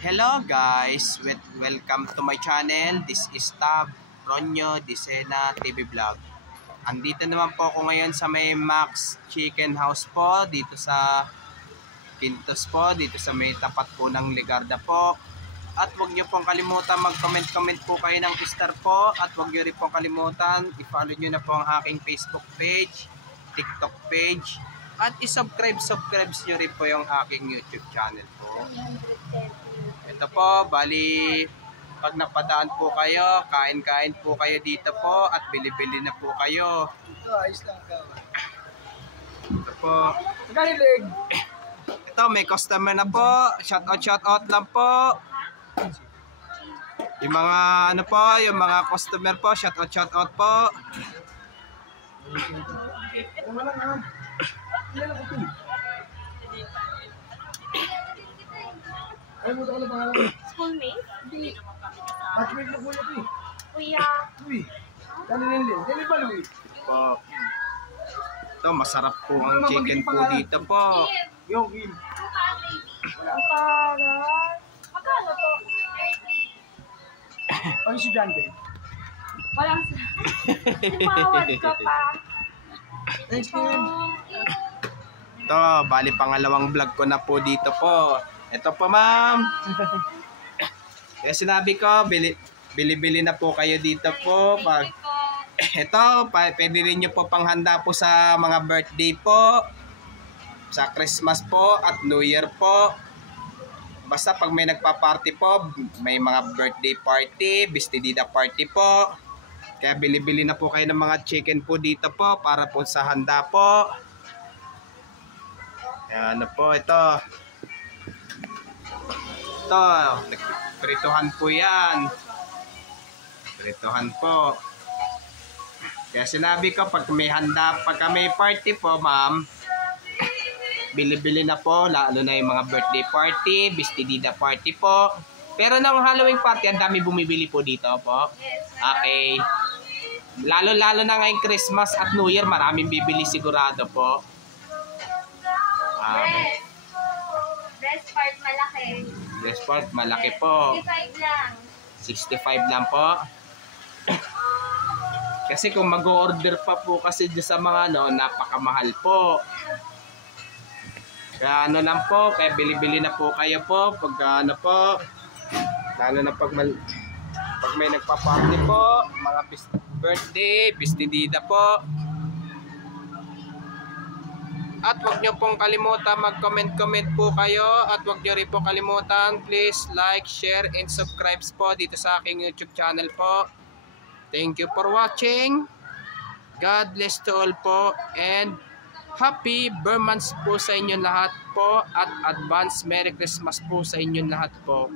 Hello guys, welcome to my channel. This is Tab Ronyo Disena TV Vlog. Andito naman po ako ngayon sa may Max Chicken House po, dito sa Quintos po, dito sa may tapat po ng Ligarda po. At huwag nyo pong kalimutan mag-comment po kayo ng star po. At huwag nyo rin pong kalimutan i-follow nyo na po ang aking Facebook page, TikTok page. At i-subscribe nyo rin po yung aking YouTube channel po. Ito po, bali, pag napadaan po kayo, kain-kain po kayo dito po at bili-bili na po kayo. Ito, ayos lang ka. Ito po. Galing. Ito, may customer na po. Shout out lang po. Yung mga ano po, yung mga customer po, shout out po. Ay, mo na pangalan. Schoolmate? Hindi. Batchmate na kuya ko eh. Kuya. Louie. Dali. Dali ba, Louie? Po. Ito, masarap po ang chicken po dito po. Yung Kim. Magkano to? Ang estudyante. Walang Tumawad ka pa. Thanks, Kim. Ito, bali pangalawang vlog ko na po dito po. Ito po, ma'am. Kaya sinabi ko, bili-bili na po kayo dito po. Ito, pwede rin nyo po panghanda po sa mga birthday po, sa Christmas po at New Year po. Basta pag may nagpa-party po, may mga birthday party, bestidida party po. Kaya bili-bili na po kayo ng mga chicken po dito po para po sa handa po. Kaya ano po, ito. Ito, prituhan po yan. Prituhan po. Kaya sinabi ko, pag may handa, pag may party po, ma'am, bili-bili na po, lalo na yung mga birthday party, bestidida party po. Pero nung Halloween party, ang dami bumibili po dito po. Okay. Lalo-lalo na ngayong Christmas at New Year, maraming bibili sigurado po. Breast part malaki. Breast part, malaki po. 65 lang. 65 lang po. Kasi kung mag-order pa po kasi dyan sa mga ano, napakamahal po. Kaya ano lang po, kaya bili-bili na po kayo po. Pag ano po, lalo na pag may nagpa-party po, mga birthday, bestidida po. At huwag nyo pong kalimutan mag-comment po kayo. At huwag nyo rin pong kalimutan, please like, share, and subscribe po dito sa aking YouTube channel po. Thank you for watching. God bless to all po. And happy Burmans po sa inyo lahat po. At advance Merry Christmas po sa inyo lahat po.